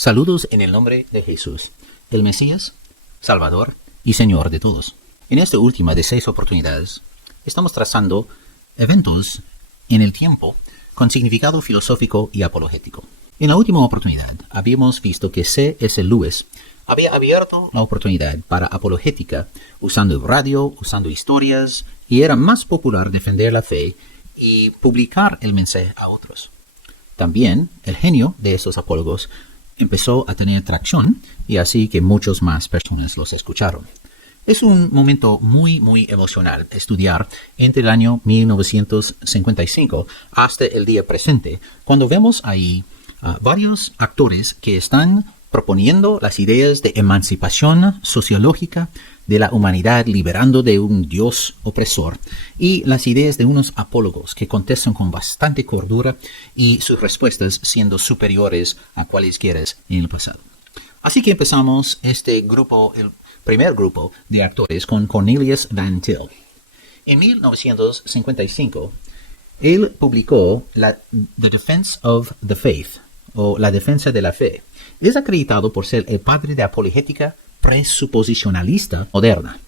Saludos en el nombre de Jesús, el Mesías, Salvador y Señor de todos. En esta última de 6 oportunidades, estamos trazando eventos en el tiempo con significado filosófico y apologético. En la última oportunidad, habíamos visto que C.S. Lewis había abierto la oportunidad para apologética usando el radio, usando historias, y era más popular defender la fe y publicar el mensaje a otros. También el genio de esos apólogos empezó a tener tracción y así que muchas más personas los escucharon. Es un momento muy emocional estudiar entre el año 1955 hasta el día presente, cuando vemos ahí varios actores que están proponiendo las ideas de emancipación sociológica de la humanidad, liberando de un Dios opresor, y las ideas de unos apólogos que contestan con bastante cordura y sus respuestas siendo superiores a cualesquiera en el pasado. Así que empezamos este grupo, el primer grupo de actores, con Cornelius Van Til. En 1955, él publicó The Defense of the Faith, o La Defensa de la Fe. Es acreditado por ser el padre de apologética presuposicionalista moderna.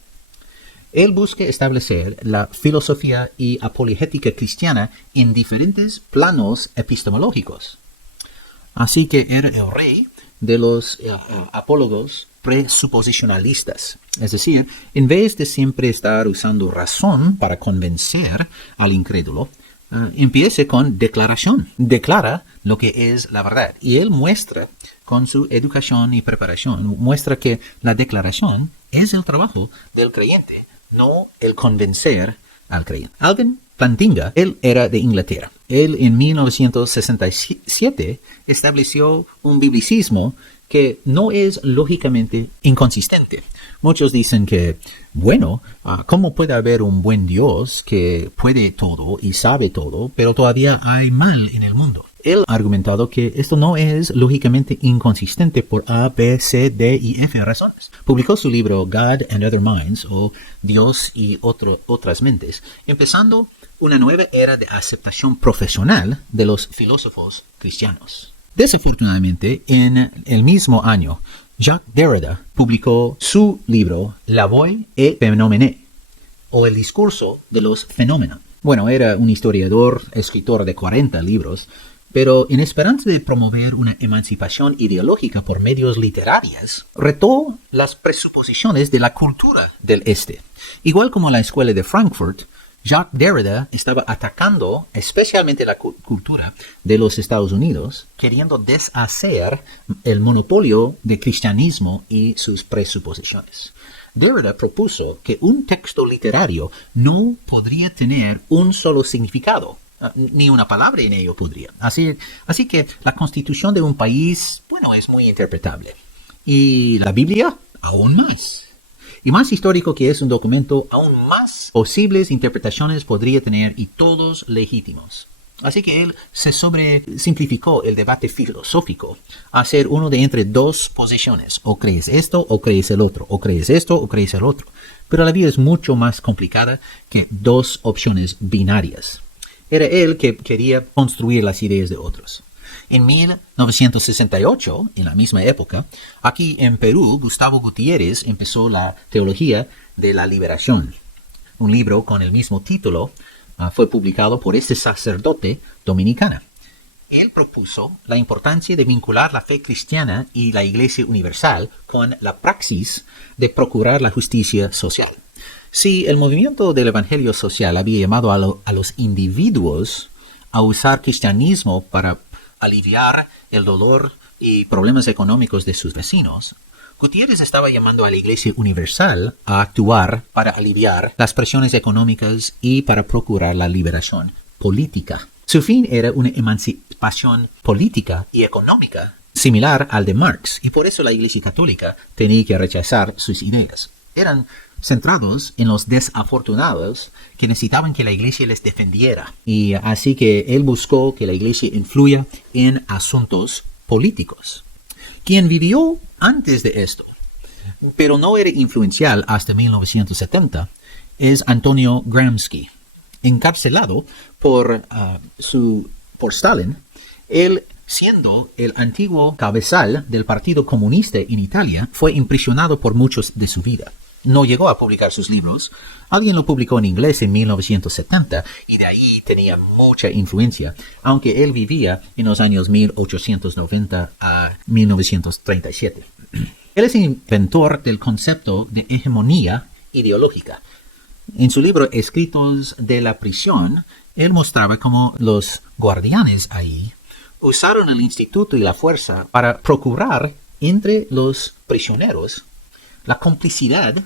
Él busca establecer la filosofía y apologética cristiana en diferentes planos epistemológicos. Así que era el rey de los apólogos presuposicionalistas. Es decir, en vez de siempre estar usando razón para convencer al incrédulo, empiece con declaración. Declara lo que es la verdad. Y él muestra con su educación y preparación, muestra que la declaración es el trabajo del creyente, no el convencer al creyente. Alvin Plantinga, él era de Inglaterra. Él en 1967 estableció un biblicismo que no es lógicamente inconsistente. Muchos dicen que, ¿cómo puede haber un buen Dios que puede todo y sabe todo, pero todavía hay mal en el mundo? Él ha argumentado que esto no es lógicamente inconsistente por A, B, C, D y F razones. Publicó su libro God and Other Minds, o Dios y otras mentes, empezando una nueva era de aceptación profesional de los filósofos cristianos. Desafortunadamente, en el mismo año, Jacques Derrida publicó su libro La Voix et Phénomène, o El discurso de los fenómenos. Era un historiador, escritor de 40 libros, pero en esperanza de promover una emancipación ideológica por medios literarios, retó las presuposiciones de la cultura del Este. Igual como la escuela de Frankfurt, Jacques Derrida estaba atacando especialmente la cultura de los Estados Unidos, queriendo deshacer el monopolio de cristianismo y sus presuposiciones. Derrida propuso que un texto literario no podría tener un solo significado, ni una palabra en ello podría. Así que la constitución de un país, es muy interpretable. Y la Biblia, aún más. Y más histórico que es un documento, aún más posibles interpretaciones podría tener y todos legítimos. Así que él se simplificó el debate filosófico a ser uno de entre dos posiciones. O crees esto o crees el otro. O crees esto o crees el otro. Pero la vida es mucho más complicada que dos opciones binarias. Era él que quería construir las ideas de otros. En 1968, en la misma época, aquí en Perú, Gustavo Gutiérrez empezó la Teología de la Liberación. Un libro con el mismo título fue publicado por este sacerdote dominicano. Él propuso la importancia de vincular la fe cristiana y la Iglesia Universal con la praxis de procurar la justicia social. Si el movimiento del Evangelio Social había llamado a los individuos a usar cristianismo para aliviar el dolor y problemas económicos de sus vecinos, Gutiérrez estaba llamando a la Iglesia Universal a actuar para aliviar las presiones económicas y para procurar la liberación política. Su fin era una emancipación política y económica similar al de Marx, y por eso la Iglesia Católica tenía que rechazar sus ideas. Eran centrados en los desafortunados que necesitaban que la Iglesia les defendiera. Y así que él buscó que la Iglesia influya en asuntos políticos. Quien vivió antes de esto, pero no era influencial hasta 1970, es Antonio Gramsci. Encarcelado por Stalin, él siendo el antiguo cabezal del Partido Comunista en Italia, fue impresionado por muchos de su vida. No llegó a publicar sus libros. Alguien lo publicó en inglés en 1970 y de ahí tenía mucha influencia, aunque él vivía en los años 1890 a 1937. Él es inventor del concepto de hegemonía ideológica. En su libro Escritos de la prisión, él mostraba cómo los guardianes ahí usaron el instituto y la fuerza para procurar entre los prisioneros la complicidad,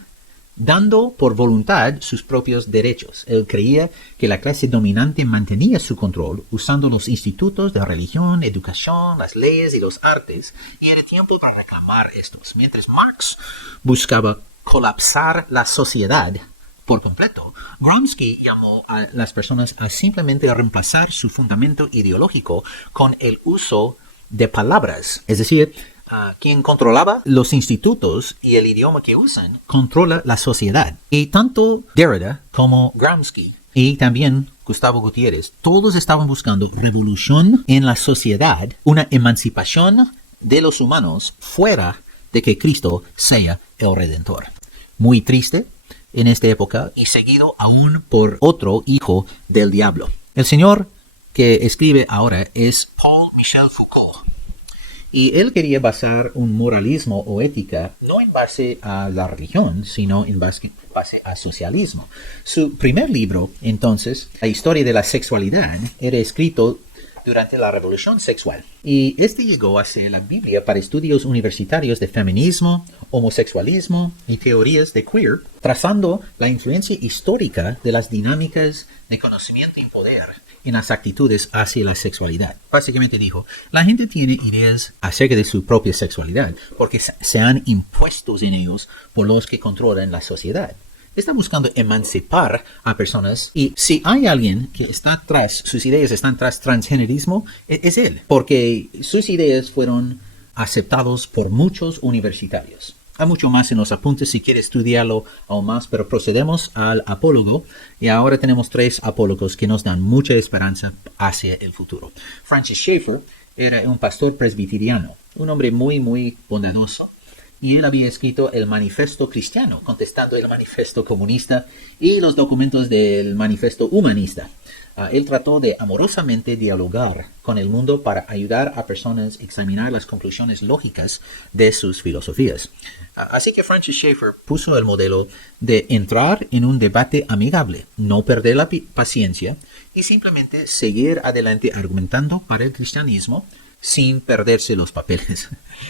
dando por voluntad sus propios derechos. Él creía que la clase dominante mantenía su control usando los institutos de religión, educación, las leyes y los artes, y era tiempo para reclamar estos. Mientras Marx buscaba colapsar la sociedad por completo, Gramsci llamó a las personas a simplemente reemplazar su fundamento ideológico con el uso de palabras, es decir, quien controlaba los institutos y el idioma que usan, controla la sociedad. Y tanto Derrida como Gramsci y también Gustavo Gutiérrez, todos estaban buscando revolución en la sociedad, una emancipación de los humanos fuera de que Cristo sea el Redentor. Muy triste en esta época y seguido aún por otro hijo del diablo. El señor que escribe ahora es Paul Michel Foucault. Y él quería basar un moralismo o ética no en base a la religión, sino en base a socialismo. Su primer libro, entonces, La historia de la sexualidad, era escrito durante la revolución sexual. Y este llegó a ser la Biblia para estudios universitarios de feminismo, homosexualismo y teorías de queer, trazando la influencia histórica de las dinámicas de conocimiento y poder en las actitudes hacia la sexualidad. Básicamente dijo, la gente tiene ideas acerca de su propia sexualidad porque se han impuesto en ellos por los que controlan la sociedad. Está buscando emancipar a personas y si hay alguien que está tras, sus ideas están tras transgenerismo, es él, porque sus ideas fueron aceptadas por muchos universitarios. Hay mucho más en los apuntes si quiere estudiarlo aún más, pero procedemos al apólogo y ahora tenemos 3 apólogos que nos dan mucha esperanza hacia el futuro. Francis Schaeffer era un pastor presbiteriano, un hombre muy bondadoso. Y él había escrito el Manifiesto Cristiano, contestando el Manifiesto Comunista y los documentos del Manifiesto Humanista. Él trató de amorosamente dialogar con el mundo para ayudar a personas a examinar las conclusiones lógicas de sus filosofías. Así que Francis Schaeffer puso el modelo de entrar en un debate amigable, no perder la paciencia y simplemente seguir adelante argumentando para el cristianismo sin perderse los papeles,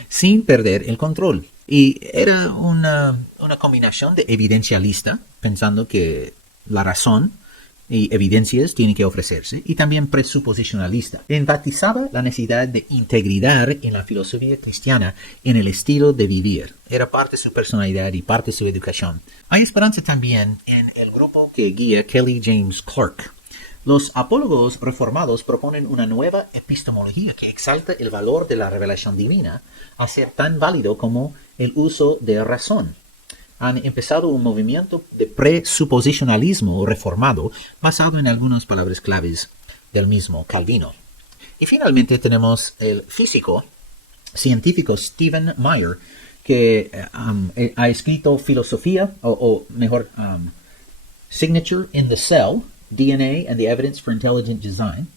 sin perder el control. Y era una combinación de evidencialista, pensando que la razón y evidencias tienen que ofrecerse, y también presuposicionalista. Enfatizaba la necesidad de integridad en la filosofía cristiana en el estilo de vivir. Era parte de su personalidad y parte de su educación. Hay esperanza también en el grupo que guía Kelly James Clark. Los apólogos reformados proponen una nueva epistemología que exalta el valor de la revelación divina a ser tan válido como el uso de razón. Han empezado un movimiento de presuposicionalismo reformado basado en algunas palabras claves del mismo Calvino. Y finalmente tenemos el físico científico Stephen Meyer, que ha escrito filosofía, Signature in the Cell, DNA and the Evidence for Intelligent Design,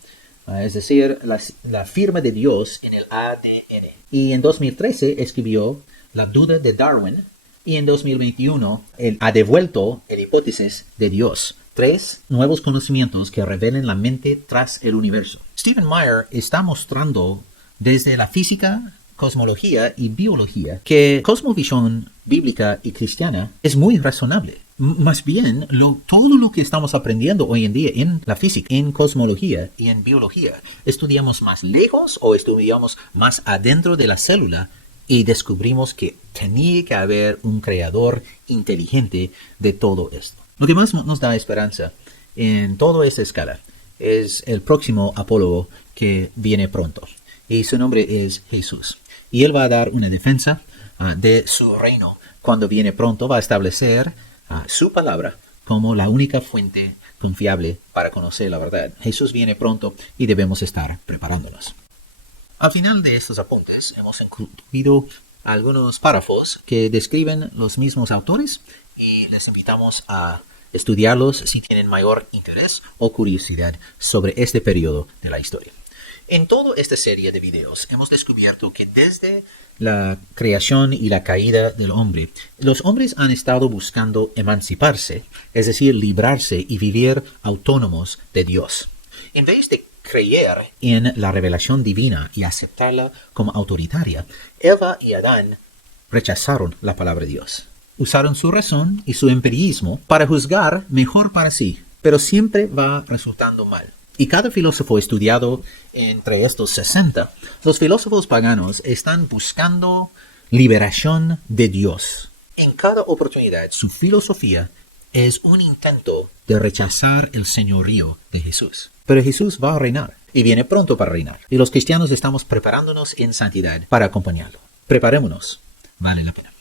es decir, la firma de Dios en el ADN. Y en 2013 escribió La duda de Darwin, y en 2021 ha devuelto la hipótesis de Dios. 3 nuevos conocimientos que revelen la mente tras el universo. Stephen Meyer está mostrando desde la física, cosmología y biología que cosmovisión bíblica y cristiana es muy razonable. Más bien, todo lo que estamos aprendiendo hoy en día en la física, en cosmología y en biología, estudiamos más lejos o estudiamos más adentro de la célula y descubrimos que tenía que haber un creador inteligente de todo esto. Lo que más nos da esperanza en toda esta escala es el próximo apólogo que viene pronto. Y su nombre es Jesús. Y él va a dar una defensa de su reino. Cuando viene pronto va a establecer su palabra como la única fuente confiable para conocer la verdad. Jesús viene pronto y debemos estar preparándonos. Al final de estos apuntes hemos incluido algunos párrafos que describen los mismos autores y les invitamos a estudiarlos si tienen mayor interés o curiosidad sobre este periodo de la historia. En toda esta serie de videos hemos descubierto que desde la creación y la caída del hombre, los hombres han estado buscando emanciparse, es decir, librarse y vivir autónomos de Dios. En vez de creer en la revelación divina y aceptarla como autoritaria, Eva y Adán rechazaron la palabra de Dios. Usaron su razón y su empirismo para juzgar mejor para sí, pero siempre va resultando mal. Y cada filósofo estudiado entre estos 60, los filósofos paganos están buscando liberación de Dios. En cada oportunidad, su filosofía es un intento de rechazar el señorío de Jesús. Pero Jesús va a reinar y viene pronto para reinar. Y los cristianos estamos preparándonos en santidad para acompañarlo. Preparémonos. Vale la pena.